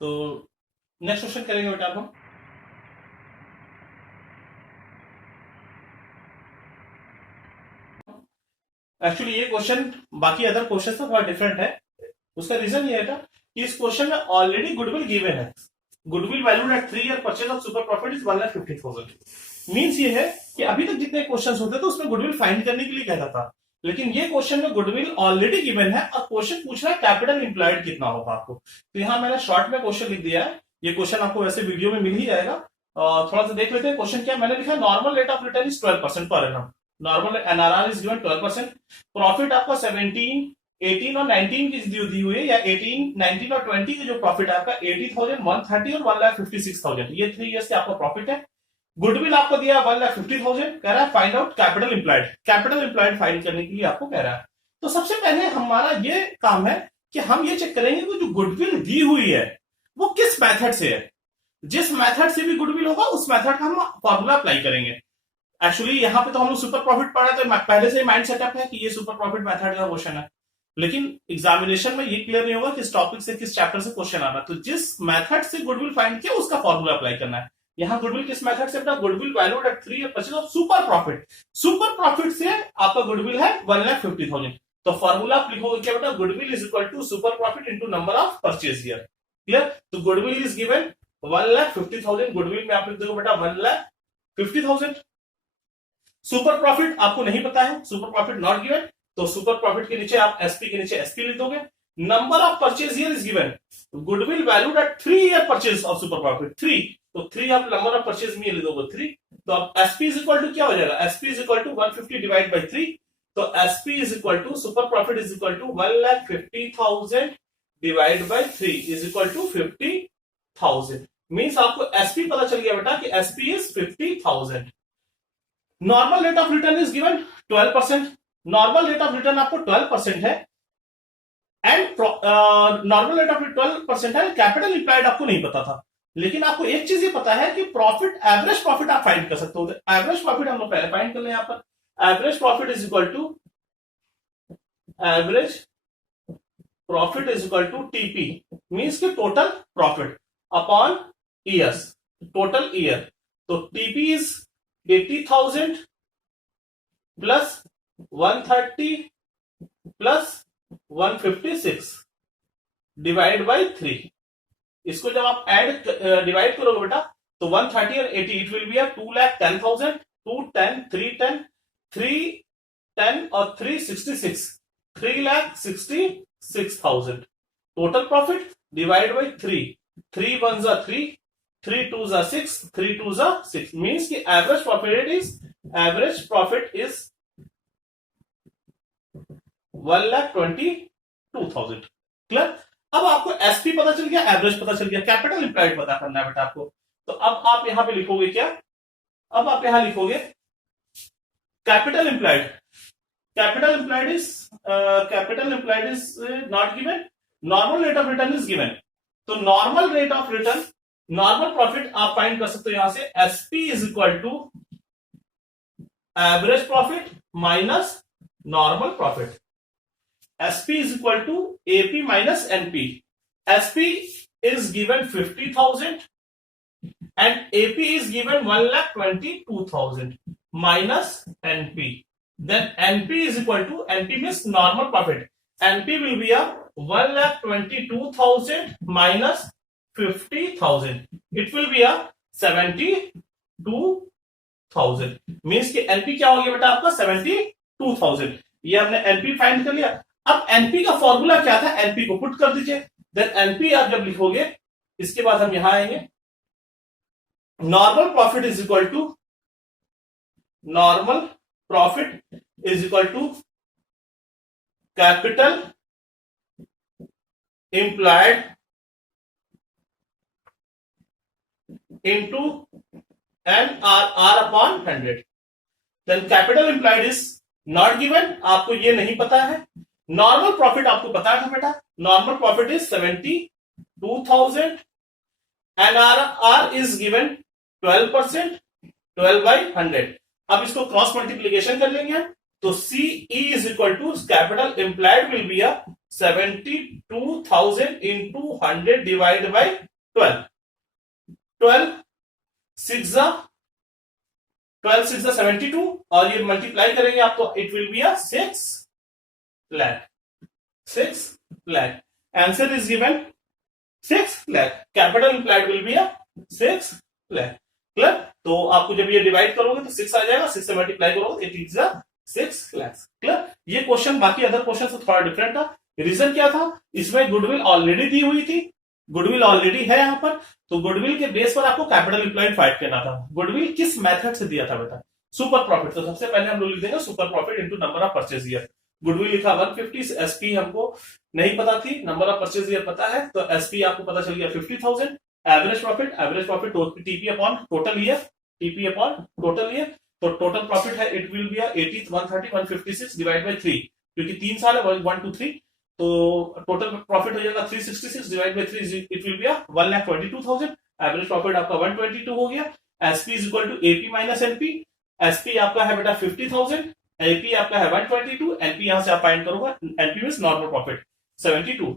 तो next question करेंगे बेटा आप हम। एक्चुअली ये क्वेश्चन बाकी अदर क्वेश्चन से थोड़ा डिफरेंट है। उसका रीजन ये है कि इस क्वेश्चन में ऑलरेडी गुडविल गिवन है। Goodwill valued at 3 year purchase of super profit is 1,50,000। Means ये है कि अभी तक जितने क्वेश्चन होते थे उसमें गुडविल फाइंड करने के लिए कहता था, लेकिन ये क्वेश्चन में गुडविल ऑलरेडी गिवन है और क्वेश्चन पूछ रहा है कैपिटल इंप्लॉयड कितना होगा आपको। तो यहां मैंने शॉर्ट में क्वेश्चन लिख दिया है। ये क्वेश्चन आपको वैसे वीडियो में मिल ही जाएगा। थोड़ा सा देख लेते हैं क्वेश्चन क्या मैंने लिखा। Normal rate of return is 12% per annum. Normal NRR is given 12%। Profit आपका 17, 18 और 19 की दी हुई है, या 18, 19 और 20 की जो प्रॉफिट है आपका 80,000, 130 और 1,56,000, ये 3 इयर्स के आपका प्रॉफिट है। गुडविल आपको दिया 1,50,000, कह रहा है find out capital employed. Capital employed find करने के लिए आपको कह रहा है। तो सबसे पहले हमारा ये काम है कि हम ये चेक करेंगे कि जो गुडविल दी हुई है वो किस मेथड से है। जिस मेथड से भी गुडविल होगा उस मेथड का हम फॉर्मूला अप्लाई करेंगे। एक्चुअली यहाँ पे तो हम लोग सुपर प्रॉफिट पढ़ा है, तो पहले से माइंड सेटअप है कि ये सुपर प्रॉफिट मेथड का क्वेश्चन है, लेकिन एग्जामिनेशन में ये क्लियर नहीं होगा किस टॉपिक से किस चैप्टर से क्वेश्चन आना। तो जिस मेथड से गुडविल फाइंड किया उसका फॉर्मूला अप्लाई करना है। यहाँ गुडविल किस मेथड से अपना goodwill valued at 3 year purchase of super profit. Super profit से आपका गुडविल है 1,50,000। तो फॉर्मूला आप लिखोगे क्या बेटा, goodwill is equal to super profit into number of purchase year. Clear. तो गुडविल इज गिवन 1,50,000। गुडविल में आप लिख दोगे बेटा 1,50,000। सुपर प्रॉफिट आपको नहीं पता है, सुपर प्रॉफिट नॉट गिवन, तो सुपर प्रॉफिट के नीचे आप एसपी के नीचे एसपी लिख दोगे। Number of purchase year is given. Goodwill valued at 3 year purchase of super profit 3, तो 3 आप नंबर ऑफ परचेज में लिख दोगे 3। तो अब एसपी इज इक्वल टू क्या हो जाएगा, SP is equal to 150 divide by 3। तो SP is equal to super profit is equal to 1,50,000 divide by 3 is equal to 50,000। Means आपको एसपी पता चल गया बेटा कि SP is 50,000। Normal rate of return is given 12%। Normal rate of return आपको 12% है and normal rate of 12% है। Capital employed आपको नहीं पता था, लेकिन आपको एक चीज ये पता है कि प्रॉफिट, एवरेज प्रॉफिट आप फाइंड कर सकते हो। एवरेज प्रॉफिट हम लोग पहले फाइंड कर ले। यहां पर average profit is equal to average profit is equal to TP, means की total profit upon years, total year. तो TP is 80,000 plus 130 plus 156 divide by 3। इसको जब आप ऐड डिवाइड करोगे बेटा तो 130 और 80 इट विल बी 2,10,000, 210, 310, 310 और 366, 3,66,000 टोटल प्रॉफिट डिवाइड बाई 3। 3 1 जा 3, 3 2 जा 6, 3 2 जा 6, मीन्स की एवरेज प्रॉफिट इज 1,22,000। क्लियर। अब आपको एसपी पता चल गया, एवरेज पता चल गया, कैपिटल इंप्लॉयड पता करना है बेटा आपको। तो अब आप यहां पे लिखोगे क्या, अब आप यहां लिखोगे capital employed. Capital employed is not given. Normal rate of return is given. तो normal rate of return, normal profit आप फाइंड कर सकते हो यहां से। SP is equal to average profit minus normal profit. SP is equal to AP minus NP. SP is given 50,000 and AP is given 1,22,000 minus NP. Then NP is equal to, NP means normal profit. NP will be a 1,22,000 minus 50,000. It will be a 72,000. Means कि NP क्या हो गया बेटा आपका 72,000। ये हमने NP find कर लिया। अब एनपी का फॉर्मूला क्या था, एनपी को पुट कर दीजिए। देन एनपी आप जब लिखोगे इसके बाद हम यहां आएंगे। Normal profit is equal to, normal profit is equal to capital employed into NRR upon 100। Then capital employed is not given, आपको ये नहीं पता है। नॉर्मल प्रॉफिट आपको पता है बेटा, normal profit is 72,000। NRR is given 12%, 12 by 100। अब इसको क्रॉस मल्टीप्लीकेशन कर लेंगे हम। तो CE is equal to capital employed will be 72,000 into 100 divide by 12 12 6 12 6 72 और ये मल्टीप्लाई करेंगे आप तो it will be a 6 lakh 6 lakh answer is given 6 lakh capital implied will be a 6 lakh clear. तो आपको जब ये डिवाइड करोगे तो 6 आ जाएगा, 6 से मल्टीप्लाई करोगे इट इज 6 lakhs क्लियर। ये क्वेश्चन बाकी अदर क्वेश्चन से थोड़ा डिफरेंट था। रीजन क्या था, इसमें गुडविल ऑलरेडी दी हुई थी, गुडविल ऑलरेडी है यहां पर, तो गुडविल के बेस पर आपको कैपिटल इंप्लाइड फाइंड करना था। गुडविल किस मेथड से दिया था बेटा, सुपर प्रॉफिट। तो सबसे पहले हम लोग लिख देंगे super profit into number of purchase year. Goodwill लिखा 150, एसपी हमको नहीं पता थी, नंबर ऑफ परचेज ईयर पता है, तो एसपी आपको पता चल गया 50,000। Average profit TP upon total year, TP upon total year, तो टोटल प्रॉफिट है it will B 80 130 156 divide by 3, क्योंकि 3 साल है 1 2 3, तो टोटल प्रॉफिट हो जाएगा 366 divide by 3 it will be 1,22,000। Average profit आपका 122 हो गया। SP is equal to AP minus NP. SP आपका है बेटा 50,000, एपी आपका है 122, एनपी यहां से आप फाइंड करोगे, NP means normal profit 72।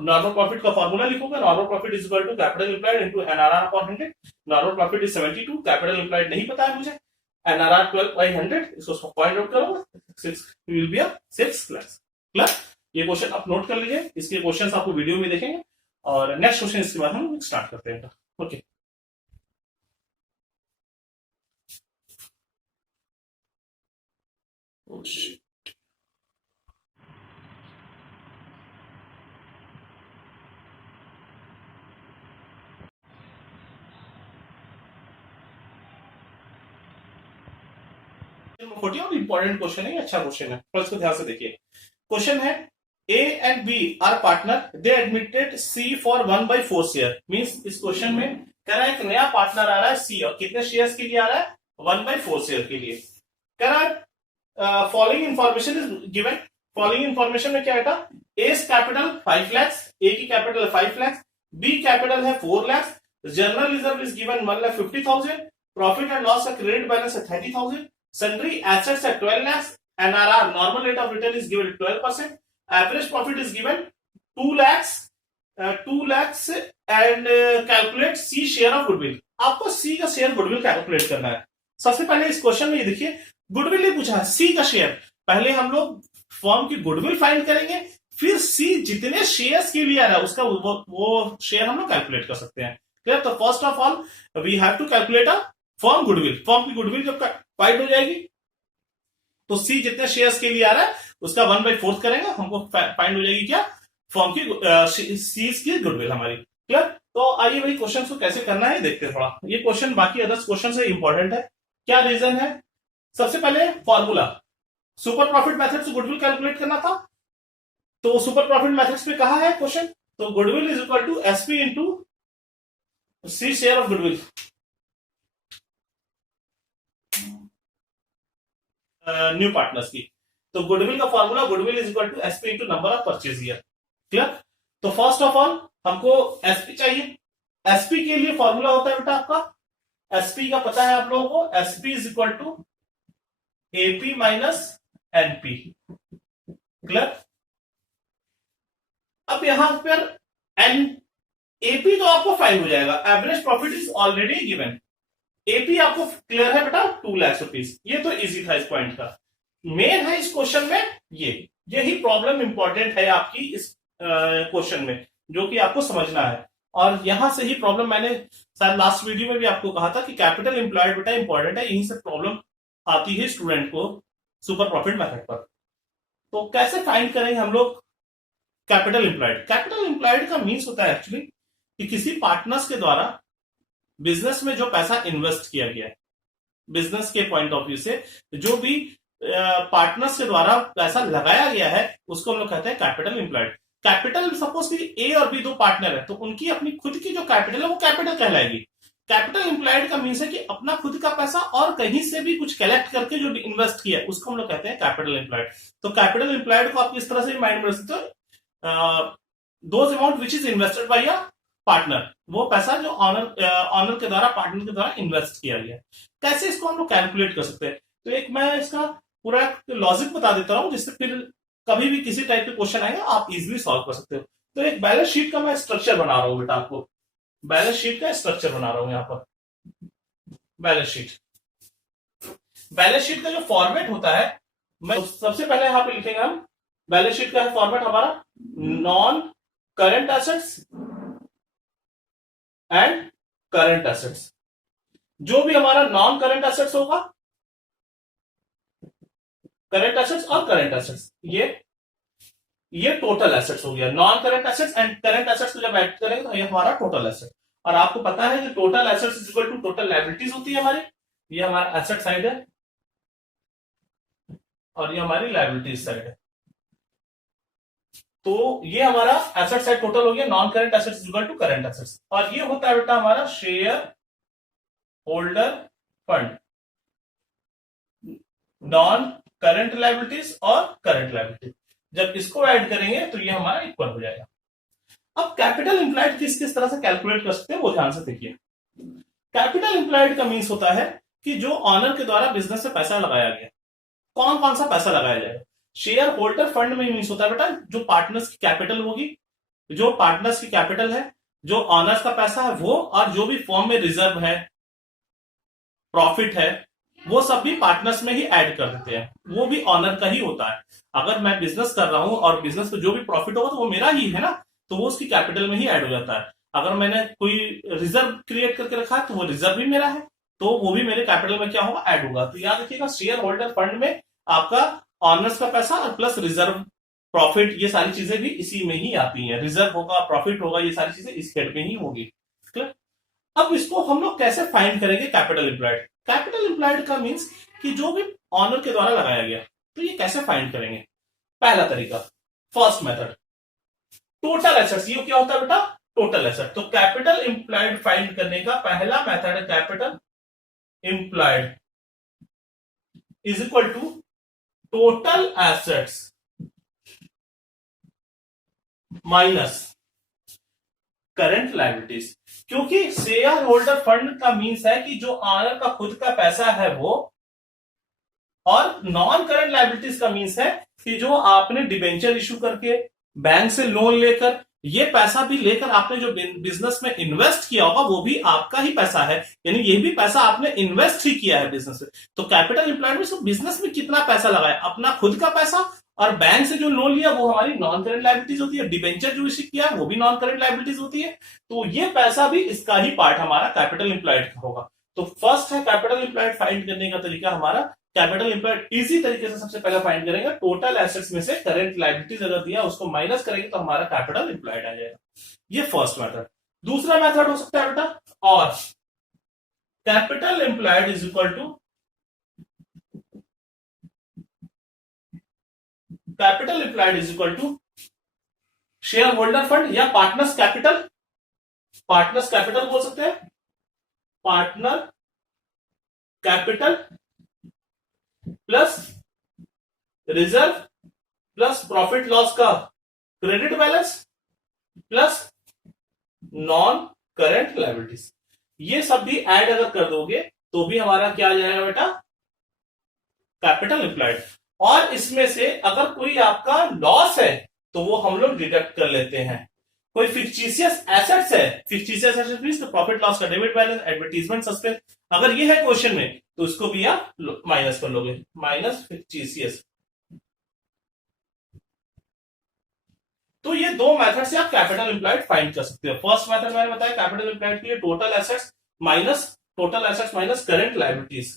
Normal profit का फॉर्मूला लिखोगे, normal profit is equal to capital employed into NRR upon 100। Normal profit is 72, capital employed नहीं पता है मुझे, एनआरआर 12/100, इसको फाइंड आउट करोगे 6 विल बी 6 lakhs क्लियर। ये क्वेश्चन आप नोट कर लीजिए, इसके क्वेश्चंस आपको वीडियो में देखेंगे और नेक्स्ट क्वेश्चन इसके बाद हम स्टार्ट करते हैं। ओके इंपॉर्टेंट क्वेश्चन है, अच्छा क्वेश्चन है, पर इसको ध्यान से देखिए। क्वेश्चन है A and B are partner, they admitted C for 1/4 share, means इस क्वेश्चन में कह रहा है एक नया पार्टनर आ रहा है C, और कितने शेयर्स के लिए आ रहा है 1/4 शेयर के लिए। कह रहा है following information is given. Following information में क्या है, A कैपिटल 5 lakhs, A की कैपिटल 5 lakhs, B कैपिटल है 4 lakhs, general reserve is given 1,50,000, profit and loss का क्रेडिट बैलेंस है 30,000, सन्ड्री एसेट्स है 12 lakhs, NRR normal rate of return is given 12%, average profit is given 2 lakhs and calculate C share of goodwill. आपको C का share goodwill calculate करना है। सबसे पहले इस क्वेश्चन में ये देखिए, गुडविल ने पूछा है सी का शेयर, पहले हम लोग फॉर्म की गुडविल फाइंड करेंगे, फिर सी जितने शेयर्स के लिए आ रहा है उसका वो शेयर हम लोग कैलकुलेट कर सकते हैं क्लियर। तो first of all we have to calculate a firm goodwill. Firm की गुडविल जब फाइंड हो जाएगी तो सी जितने शेयर्स के लिए आ रहा है उसका 1/4 करेंगे, हमको फाइंड हो जाएगी क्या, फॉर्म की सीज की गुडविल हमारी क्लियर। तो आइए भाई क्वेश्चन को कैसे करना है देखते हैं थोड़ा। ये क्वेश्चन बाकी अदर्स क्वेश्चन से इंपॉर्टेंट है। क्या रीजन है, सबसे पहले फॉर्मूला, सुपर प्रॉफिट मेथड से गुडविल कैलकुलेट करना था, तो सुपर प्रॉफिट मेथड्स पे कहा है क्वेश्चन, तो goodwill is equal to SP into C share of goodwill. New partners की, तो गुडविल का formula goodwill is equal to SP into number of purchase year clear. तो फर्स्ट ऑफ ऑल हमको SP चाहिए। एसपी के लिए formula होता है बेटा आपका, एसपी का पता है आप लोगों को, SP is equal to AP minus NP clear. अब यहां पर एन एपी तो आपको फाइंड हो जाएगा, average profit is already given, AP आपको क्लियर है बेटा 2 लाख रुपीज, ये तो इजी था इस पॉइंट का। मेन है इस क्वेश्चन में यही प्रॉब्लम इंपॉर्टेंट है आपकी इस क्वेश्चन में, जो कि आपको समझना है। और यहां से ही प्रॉब्लम, मैंने शायद लास्ट वीडियो में भी आपको कहा था कि कैपिटल एम्प्लॉयड बेटा इंपॉर्टेंट है, यहीं से प्रॉब्लम आती है स्टूडेंट को सुपर प्रॉफिट मेथड पर। तो कैसे फाइंड करेंगे हम लोग कैपिटल एम्प्लॉयड। कैपिटल एम्प्लॉयड का मीन्स होता है एक्चुअली कि किसी पार्टनर्स के द्वारा बिजनेस में जो पैसा इन्वेस्ट किया गया है, बिजनेस के पॉइंट ऑफ व्यू से जो भी पार्टनर्स के द्वारा पैसा लगाया गया है उसको हम लोग कहते हैं कैपिटल एम्प्लॉयड। कैपिटल सपोज कि ए और बी 2 पार्टनर है, तो उनकी अपनी खुद की जो कैपिटल है वो कैपिटल कहलाएगी। कैपिटल एम्प्लॉयड का मीन्स है कि अपना खुद का पैसा और कहीं से भी कुछ कलेक्ट करके जो इन्वेस्ट किया है उसको हम लोग कहते हैं कैपिटल एम्प्लॉयड। तो कैपिटल एम्प्लॉयड को आप इस तरह से माइंड में रख सकते हो, those amount which is invested bye a partner, वो पैसा जो ऑनर के द्वारा, पार्टनर के द्वारा इन्वेस्ट किया गया। कैसे इसको हम लोग कैलकुलेट कर सकते हैं, तो एक मैं इसका पूरा लॉजिक बता देता हूं, जिससे फिर कभी भी किसी टाइप के क्वेश्चन आएगा आप इजीली सॉल्व कर सकते हो। तो एक बैलेंस शीट का मैं स्ट्रक्चर बना रहा हूं बेटा आपको। बैलेंस शीट का स्ट्रक्चर बना रहा हूं यहां पर। बैलेंस शीट का जो फॉर्मेट होता है, मैं सबसे पहले यहां पे लिखेंगे हम, बैलेंस शीट का है फॉर्मेट हमारा non current assets and current assets. जो भी हमारा नॉन करंट एसेट्स होगा, करंट एसेट्स और करंट एसेट्स, ये टोटल एसेट्स हो गया। Non current assets and current assets को जब ऐड करेंगे तो ये हमारा टोटल एसेट। और आपको पता है कि total assets is equal to total liabilities होती है हमारी। ये हमारा एसेट साइड है और ये हमारी लायबिलिटीज साइड है। तो ये हमारा एसेट साइड टोटल हो गया, non current assets is equal to current assets. और ये होता है बेटा हमारा share holder fund, non current liabilities और करंट लायबिलिटीज। जब इसको ऐड करेंगे तो ये हमारा इक्वल हो जाएगा। अब कैपिटल इंप्लाइड किस तरह से कैलकुलेट कर सकते हैं वो ध्यान से देखिए। कैपिटल इंप्लाइड का मीन्स होता है कि जो ऑनर के द्वारा बिजनेस में पैसा लगाया गया, कौन कौन सा पैसा लगाया जाएगा। शेयर होल्डर फंड में मीन्स होता है बेटा जो पार्टनर्स की कैपिटल होगी, जो पार्टनर्स की कैपिटल है, जो ऑनर्स का पैसा है वो, और जो भी फॉर्म में रिजर्व है, प्रॉफिट है, वो सब भी पार्टनर्स में ही ऐड कर देते हैं, वो भी ऑनर का ही होता है। अगर मैं बिजनेस कर रहा हूं और बिजनेस में जो भी प्रॉफिट होगा तो वो मेरा ही है ना, तो वो उसकी कैपिटल में ही ऐड हो जाता है। अगर मैंने कोई रिजर्व क्रिएट करके रखा है तो वो रिजर्व भी मेरा है, तो वो भी मेरे कैपिटल में क्या होगा, ऐड होगा। तो याद रखिएगा शेयर होल्डर फंड में आपका ऑनर्स का पैसा और प्लस रिजर्व, प्रॉफिट, ये सारी चीजें भी इसी में ही आती हैं। रिजर्व होगा, प्रॉफिट होगा, ये सारी चीजें इस हेड में ही होगी। अब इसको हम लोग कैसे फाइंड करेंगे कैपिटल इंप्लॉयड। कैपिटल इंप्लॉयड का मींस कि जो भी ऑनर के द्वारा लगाया गया, तो ये कैसे फाइंड करेंगे। पहला तरीका, फर्स्ट मेथड, टोटल एसेट्स। ये क्या होता है बेटा, टोटल एसेट। तो कैपिटल इंप्लॉयड फाइंड करने का पहला मेथड है capital employed is equal to total assets minus current liabilities. क्योंकि शेयर होल्डर फंड का मीन्स है कि जो ऑनर का खुद का पैसा है वो, और नॉन करंट लायबिलिटीज का मीन्स है कि जो आपने डिबेंचर इशू करके, बैंक से लोन लेकर, ये पैसा भी लेकर आपने जो बिजनेस में इन्वेस्ट किया होगा वो भी आपका ही पैसा है, यानी ये भी पैसा आपने इन्वेस्ट ही किया है बिजनेस में। तो कैपिटल इंप्लॉयड में बिजनेस में कितना पैसा लगाया, अपना खुद का पैसा, और बैंक से जो लोन लिया वो हमारी नॉन करंट लायबिलिटीज होती है, डिबेंचर जो इश्यू किया वो भी नॉन करंट लायबिलिटीज होती है। तो ये पैसा भी इसका ही पार्ट हमारा कैपिटल इंप्लॉयड का होगा। तो फर्स्ट है कैपिटल इंप्लॉयड फाइंड करने का तरीका हमारा कैपिटल इंप्लॉयड इजी तरीके से सबसे पहले फाइंड करेंगे, टोटल एसेट्स में से करंट लायबिलिटीज अगर दिया उसको माइनस करेंगे तो हमारा कैपिटल इंप्लॉयड आ जाएगा। ये फर्स्ट मेथड। दूसरा मेथड हो सकता है बेटा, और capital employed is equal to capital employed is equal to share holder fund या पार्टनर्स कैपिटल। पार्टनर्स कैपिटल बोल सकते हैं, partner capital plus reserve plus profit loss का credit balance plus non current liabilities. ये सब भी ऐड अगर कर दोगे तो भी हमारा क्या आ जाएगा बेटा, कैपिटल इंप्लॉयड। और इसमें से अगर कोई आपका लॉस है तो वो हम लोग डिडक्ट कर लेते हैं। कोई फिक्टिशियस एसेट्स है, fictitious assets means profit loss का डेबिट बैलेंस, एडवर्टीजमेंट सस्पेंस, अगर ये है क्वेश्चन में तो इसको भी आप माइनस कर लोगे, माइनस फिक्टिशियस। तो ये दो मेथड से आप कैपिटल इंप्लॉयड फाइंड कर सकते हो। फर्स्ट मेथड मैंने बताया कैपिटल इंप्लॉयड के लिए total assets minus current liabilities,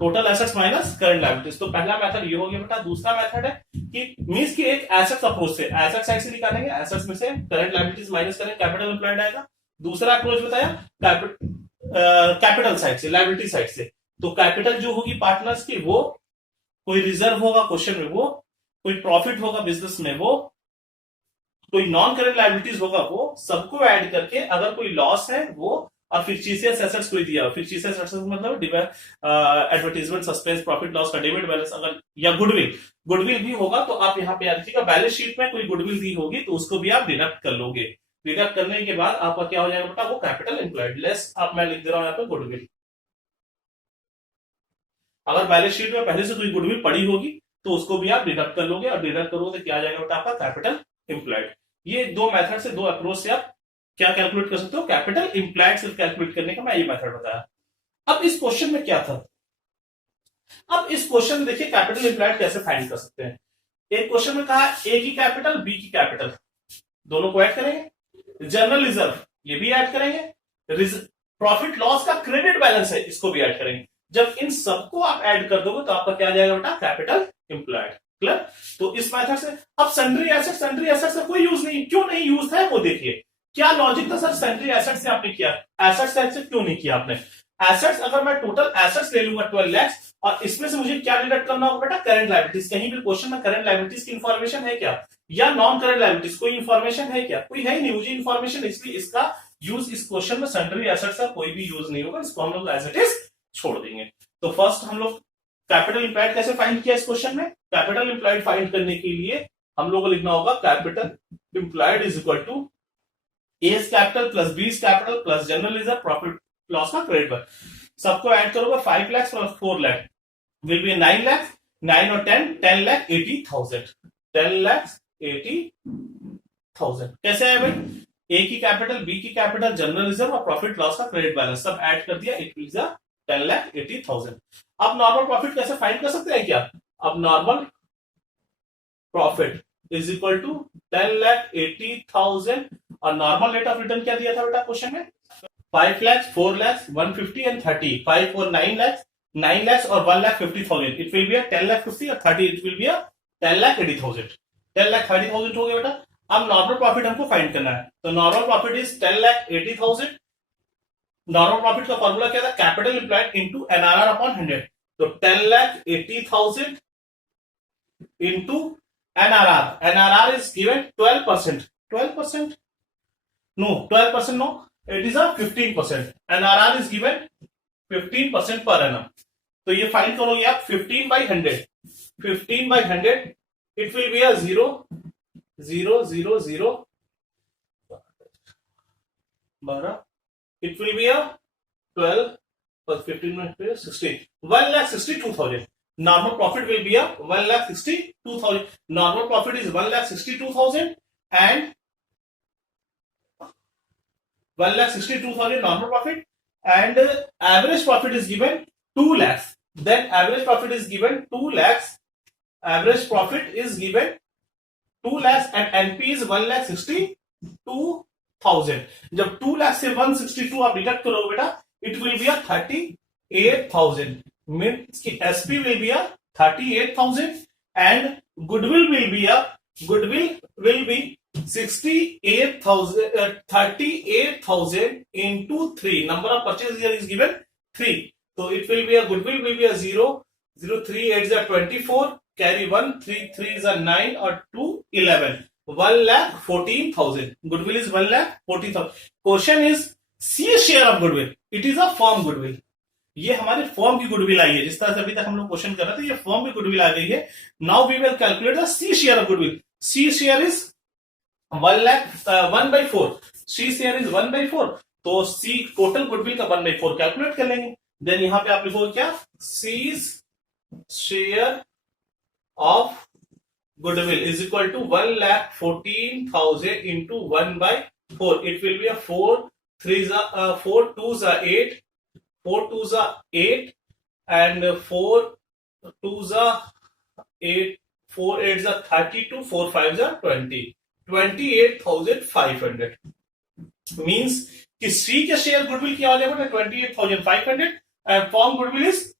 total assets minus current liabilities. तो पहला मेथड ये हो गया बेटा। दूसरा मेथड है कि मींस की एक एसेट्स अप्रोच से, एसेट साइड से निकालेंगे, एसेट्स में से करंट लायबिलिटीज माइनस करेंगे, कैपिटल इंप्लॉयड आएगा। दूसरा अप्रोच बताया कैपिटल साइड से, लायबिलिटी साइड से। तो कैपिटल जो होगी पार्टनर्स की वो, कोई रिजर्व होगा क्वेश्चन में वो, कोई प्रॉफिट होगा बिजनेस में वो, कोई नॉन करंट लायबिलिटीज होगा वो, सबको ऐड करके अगर कोई लॉस है वो, और फिक्टिशियस एसेट्स कोई दिया, फिक्टिशियस एसेट्स मतलब एडवर्टीजमेंट सस्पेंस, प्रॉफिट लॉस का डेबिट बैलेंस, अगर या गुडविल भी होगा तो आप यहाँ पे याद रखिएगा बैलेंस शीट में कोई गुडविल दी होगी तो उसको भी आप डिडक्ट कर लोगे। डिडक्ट करने के बाद आपका क्या हो जाएगा बेटा, वो कैपिटल इंप्लॉयड लेस, आप मैं लिख दे रहा हूं यहाँ पे गुडविल। अगर बैलेंस शीट में पहले से कोई गुडविल पड़ी होगी तो उसको भी आप डिडक्ट कर लोगे, और डिडक्ट करोगे तो क्या आ जाएगा बेटा आपका कैपिटल इंप्लॉयड। ये दो मेथड से, दो अप्रोच से आप क्या कैलकुलेट कर सकते हो, कैपिटल इंप्लाइड से कैलकुलेट करने का मैं ये मेथड बताया। अब इस क्वेश्चन में क्या था, अब इस क्वेश्चन में देखिए कैपिटल इंप्लाइड कैसे फाइंड कर सकते हैं। एक क्वेश्चन में कहा ए की कैपिटल बी की कैपिटल, दोनों को ऐड करेंगे, जनरल रिजर्व ये भी ऐड करेंगे, प्रॉफिट लॉस का क्रेडिट बैलेंस है इसको भी ऐड करेंगे। जब इन सबको आप ऐड कर दोगे तो आपका क्या आ जाएगा बेटा, कैपिटल इंप्लाइड। क्लियर? तो इस मेथड से अब सन्ड्री एसेट से कोई यूज नहीं, क्यों नहीं यूज है वो देखिए। क्या लॉजिक था सर सन्ड्री एसेट से आपने किया, एसेट से क्यों नहीं किया आपने। एसेट्स अगर मैं टोटल एसेट्स ले लूंगा 12 लाख और इसमें से मुझे क्या डिडक्ट करना होगा बेटा, करंट लायबिलिटीज। कहीं भी क्वेश्चन में करंट लायबिलिटीज की इंफॉर्मेशन है क्या, या नॉन करंट लायबिलिटीज कोई इंफॉर्मेशन है क्या, कोई है ही नहीं मुझे इंफॉर्मेशन, इसलिए इसका यूज इस क्वेश्चन में सन्ड्री एसेट्स का कोई भी यूज नहीं होगा, इसको हम लोग एज इट इज छोड़ देंगे। तो फर्स्ट हम लोग कैपिटल इंप्लाइड कैसे फाइंड किया इस क्वेश्चन में, कैपिटल इंप्लाइड फाइंड करने के लिए हम लोग को लिखना होगा capital employed is equal to A's capital plus B's capital plus general reserve profit loss का क्रेडिट पर। सबको ऐड करोगे 5 lakh plus 4 lakh will be 9 lakh, 9 और 10 लाख 80,000, 10 लाख 80,000। कैसे है भाई, ए की कैपिटल बी की कैपिटल जनरल रिजर्व और प्रॉफिट लॉस का क्रेडिट बैलेंस सब ऐड कर दिया, इट विल 10 लाख 80,000। अब नॉर्मल प्रॉफिट कैसे फाइंड कर सकते हैं क्या, अब normal profit is equal to 10 lakh 80,000 और नॉर्मल रेट ऑफ रिटर्न क्या दिया था बेटा क्वेश्चन में, 5 lakhs, 4 lakhs, 150 and 30, 5 और 9 lakhs, 9 lakhs और 1,50,000, it will be a 10,50,000 और 30 it will be a 10,80,000, 10,30,000 हो गया बेटा। अब नॉर्मल प्रॉफिट हमको फाइंड करना है, तो normal profit is 10,80,000। Normal profit का फॉर्मूला क्या था, capital employed into NRR upon 100, तो 10,80,000 into NRR, NRR is given 12%, 12% no, 12% no, it is a 15%, NRR is given 15% per annum। तो ये फाइंड करोगे आप 15 by 100, 15 by 100 it will be a 0 0 0 0 12, it will be a 12 plus 15 by 60, 1,62,000। normal profit will be a 1,62,000, normal profit is 1,62,000 and 1,62,000 normal profit, and average profit is given 2 lakhs, then average profit is given 2 lakhs, average profit is given 2 lakhs and NP is 1,62,000। जब 2 लाख से 162 आप deduct करोगे बेटा, it will be a 38,000, means कि SP will be a 38,000 and goodwill will be 38,000 into 3, number of purchase year is given 3, so it will be a goodwill will be a 0 0 3 8 is a 24, carry 1 3 3 is a 9 or 2 11, 1,14,000, goodwill is 1,14,000। Question is C share of goodwill, it is a firm goodwill, ये हमारे firm की goodwill आई है, जिस तरह से अभी तक हम लोग क्वेश्चन कर रहे थे ये फर्म की गुडविल आ गई है। Now we will calculate the C share of goodwill, C share is 1/4, C share is 1/4, तो सी टोटल गुडविल का 1/4 कैलकुलेट कर लेंगे। देन यहां पे आप लिखोगे क्या, C's share of goodwill is equal to 1,14,000 into 1/4, it will be a 4 3 4 2s are 8, 4 2s are 8 and 4 2s are 8, 4 8s are 32, 4 5s are 20, 28,500 means कि सी के शेयर गुडविल क्या हो जाएगा 28,500 एंड फॉर्म गुडविल इज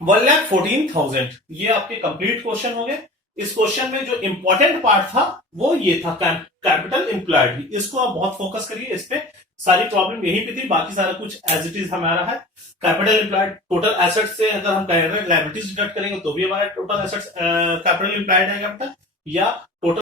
1,14,000। ये आपके कंप्लीट क्वेश्चन हो गए। इस क्वेश्चन में जो इंपॉर्टेंट पार्ट था वो ये था कैपिटल इंप्लॉयड, इसको आप बहुत फोकस करिए, इस पे सारी प्रॉब्लम यहीं पे थी, बाकी सारा कुछ एज इट इज हमारा है। कैपिटल इंप्लॉयड टोटल एसेट से अगर हम कह रहे हैं लायबिलिटीज डिडक्ट करेंगे तो भी हमारा टोटल एसेट्स कैपिटल इंप्लॉयड आएगा, या टोटल